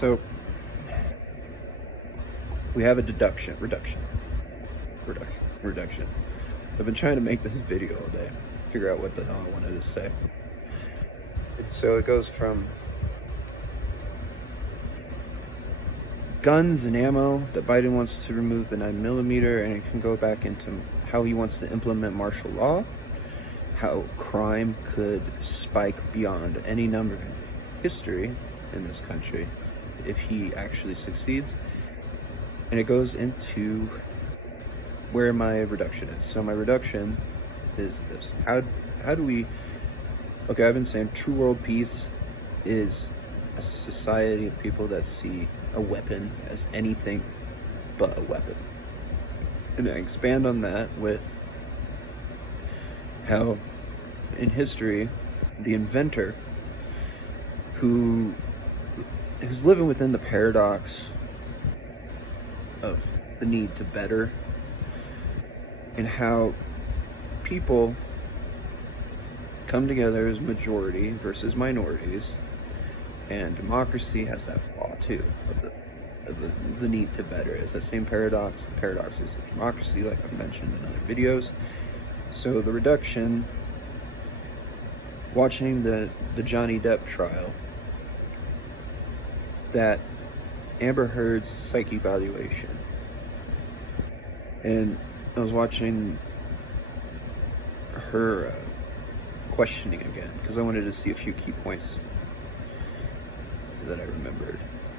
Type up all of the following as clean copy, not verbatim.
So we have a reduction. I've been trying to make this video all day, figure out what the hell I wanted to say. So it goes from guns and ammo, that Biden wants to remove the 9mm, and it can go back into how he wants to implement martial law, how crime could spike beyond any number in history in this country if he actually succeeds. And it goes into where my reduction is. So my reduction is this. How do we... Okay, I've been saying true world peace is a society of people that see a weapon as anything but a weapon. And I expand on that with how in history the inventor who's living within the paradox of the need to better, and how people come together as majority versus minorities, and democracy has that flaw too, of the need to better. It's that same paradox. The paradox is democracy, like I've mentioned in other videos. So the reduction, watching the Johnny Depp trial, that Amber Heard's psych evaluation, and I was watching her questioning again because I wanted to see a few key points that I remembered.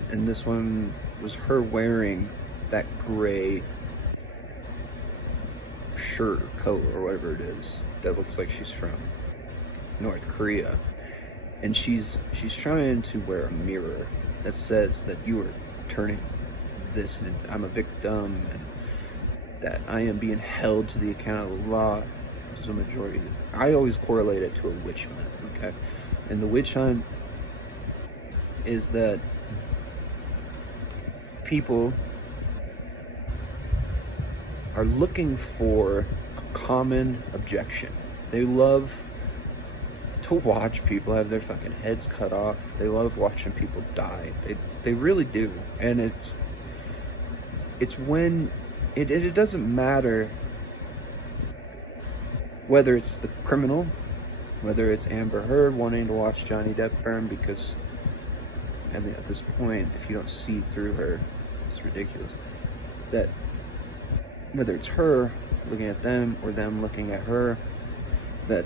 And this one was her wearing that gray shirt or coat or whatever it is that looks like she's from North Korea, and she's trying to wear a mirror that says that you are turning this, and I'm a victim, and that I am being held to the account of the law as a majority. I always correlate it to a witch hunt, okay? And the witch hunt is that people are looking for a common objection. They love to watch people have their fucking heads cut off. They love watching people die. They really do. And it's when it doesn't matter whether it's the criminal, whether it's Amber Heard wanting to watch Johnny Depp burn, because at this point, if you don't see through her, it's ridiculous. That whether it's her looking at them or them looking at her, that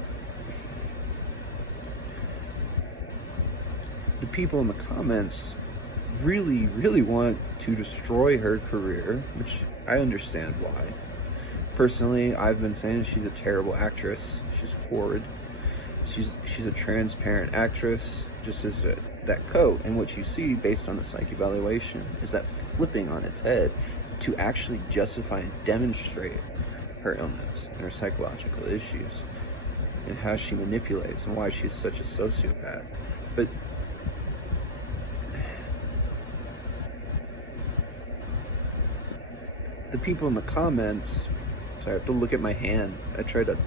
the people in the comments really, really want to destroy her career, which I understand why. Personally, I've been saying she's a terrible actress. She's horrid. She's a transparent actress, just as that coat. And what you see based on the psych evaluation is that flipping on its head to actually justify and demonstrate her illness and her psychological issues and how she manipulates and why she's such a sociopath. But the people in the comments, so I have to look at my hand. I try to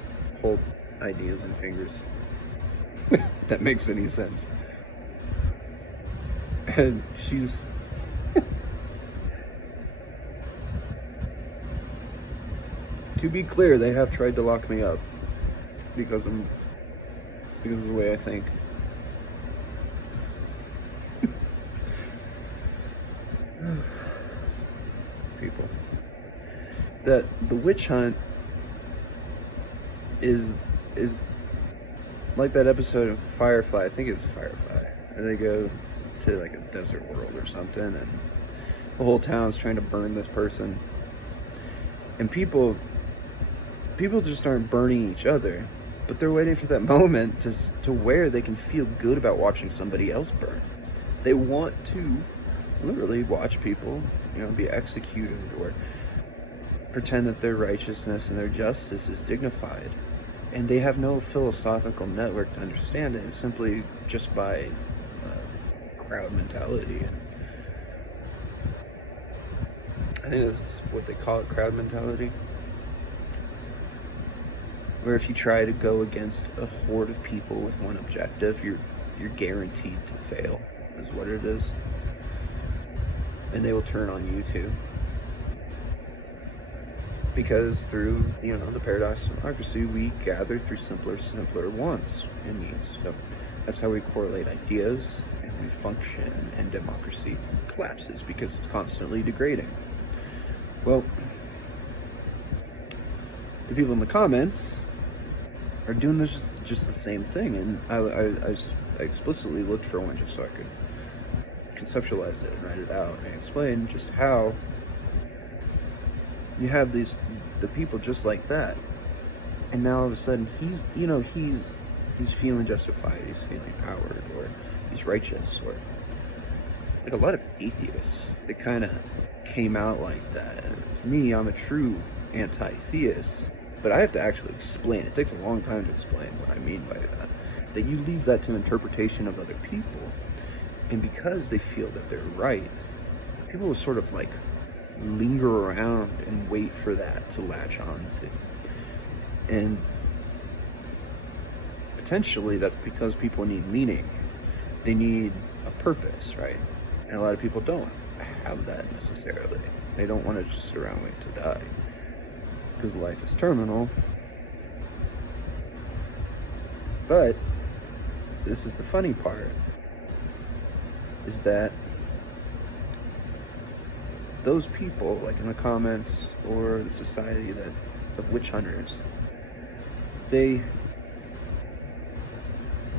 hold ideas in fingers. If that makes any sense. And she's to be clear, they have tried to lock me up because of the way I think. People. That the witch hunt is like that episode of Firefly. I think it's Firefly. And they go to like a desert world or something, and the whole town's trying to burn this person. And people just aren't burning each other, but they're waiting for that moment to where they can feel good about watching somebody else burn. They want to literally watch people, be executed or pretend that their righteousness and their justice is dignified. And they have no philosophical network to understand it, simply just by crowd mentality. I think that's what they call it, crowd mentality. Where if you try to go against a horde of people with one objective, you're guaranteed to fail, is what it is. and they will turn on you too. Because through, the paradox of democracy, we gather through simpler wants and needs. So that's how we correlate ideas, and we function, and democracy collapses because it's constantly degrading. Well, the people in the comments are doing this just the same thing, and I explicitly looked for one just so I could conceptualize it and write it out and explain just how you have the people just like that, and now all of a sudden he's feeling justified, he's feeling empowered, or he's righteous, or like a lot of atheists that kind of came out like that. And me, I'm a true anti-theist, but I have to actually explain. It takes a long time to explain what I mean by that. That you leave that to interpretation of other people, and because they feel that they're right, people will sort of like linger around and wait for that to latch on to. And potentially that's because people need meaning. They need a purpose, right? And a lot of people don't have that necessarily. They don't want to just sit around waiting to die, because life is terminal. But this is the funny part, is that those people, like in the comments or the society of witch hunters, they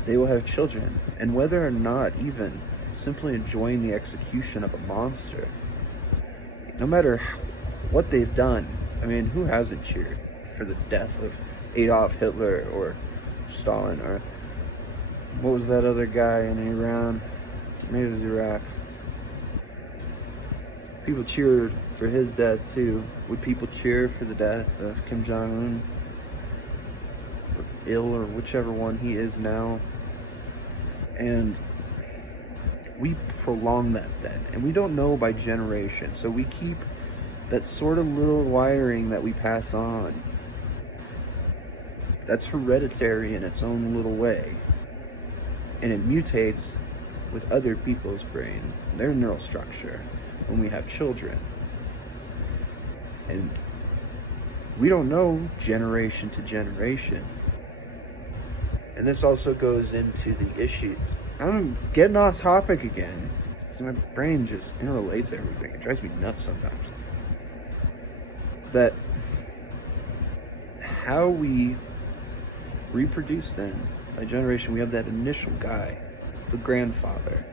will have children, and whether or not even simply enjoying the execution of a monster, no matter what they've done. I mean, who hasn't cheered for the death of Adolf Hitler or Stalin, or what was that other guy in Iran? Maybe it was Iraq. People cheered for his death too. Would people cheer for the death of Kim Jong-un, or Il, or whichever one he is now? And we prolong that then, and we don't know by generation, so we keep that sort of little wiring that we pass on. That's hereditary in its own little way, and it mutates with other people's brains, their neural structure, when we have children. And we don't know generation to generation. And this also goes into the issue. I'm getting off topic again. So my brain just interrelates everything. It drives me nuts sometimes. That how we reproduce then, by generation, we have that initial guy, the grandfather,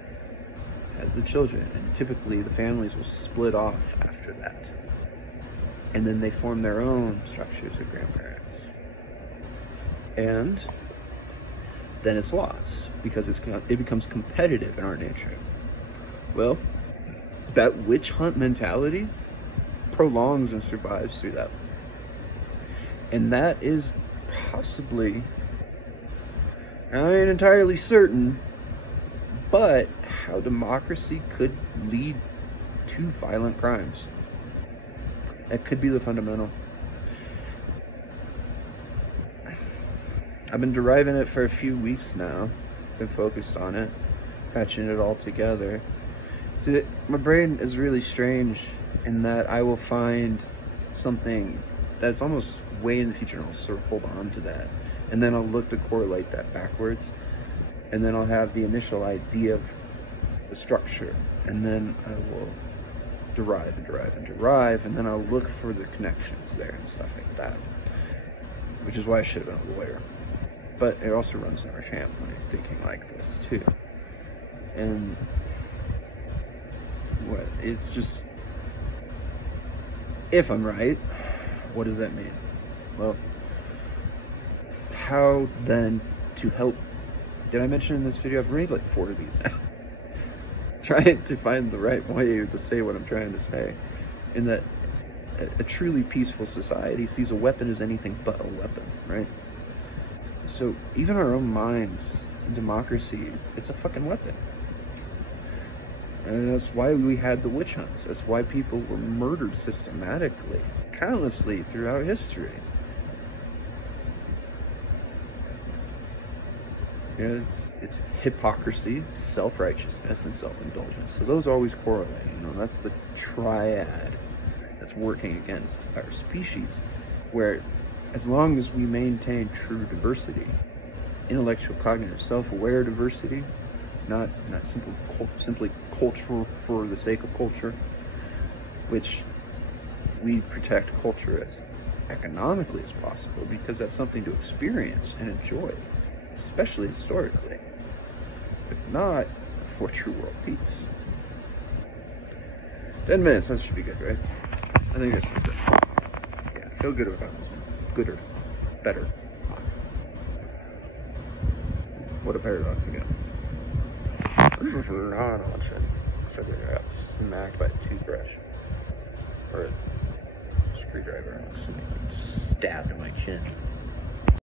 has the children, and typically the families will split off after that. And then they form their own structures of grandparents. And then it's lost, because it becomes competitive in our nature. Well, that witch hunt mentality prolongs and survives through that. And that is possibly, I ain't entirely certain, but how democracy could lead to violent crimes. That could be the fundamental. I've been deriving it for a few weeks now. Been focused on it, patching it all together. See, my brain is really strange in that I will find something that's almost way in the future, and I'll sort of hold on to that, and then I'll look to correlate that backwards, and then I'll have the initial idea of the structure, and then I will derive, and then I'll look for the connections there and stuff like that, which is why I should have been a lawyer. But it also runs in our family, thinking like this too. And it's just, if I'm right, what does that mean? Well, how then to help? Did I mention in this video, I've made like 4 of these now. Trying to find the right way to say what I'm trying to say. In that a truly peaceful society sees a weapon as anything but a weapon, right? So even our own minds in democracy, it's a fucking weapon. And that's why we had the witch hunts. That's why people were murdered systematically, countlessly throughout history. You know, it's hypocrisy, self-righteousness, and self-indulgence. So those always correlate. You know, that's the triad that's working against our species, where as long as we maintain true diversity, intellectual, cognitive, self-aware diversity, not simply culture for the sake of culture, which we protect culture as economically as possible because that's something to experience and enjoy, especially historically, but not for true world peace. 10 minutes, that should be good, right? I think that's good. Yeah, I feel good about this one. Gooder. Better. What a paradox again. Not on shit. I got smacked by a toothbrush. Or a screwdriver. Something stabbed in my chin.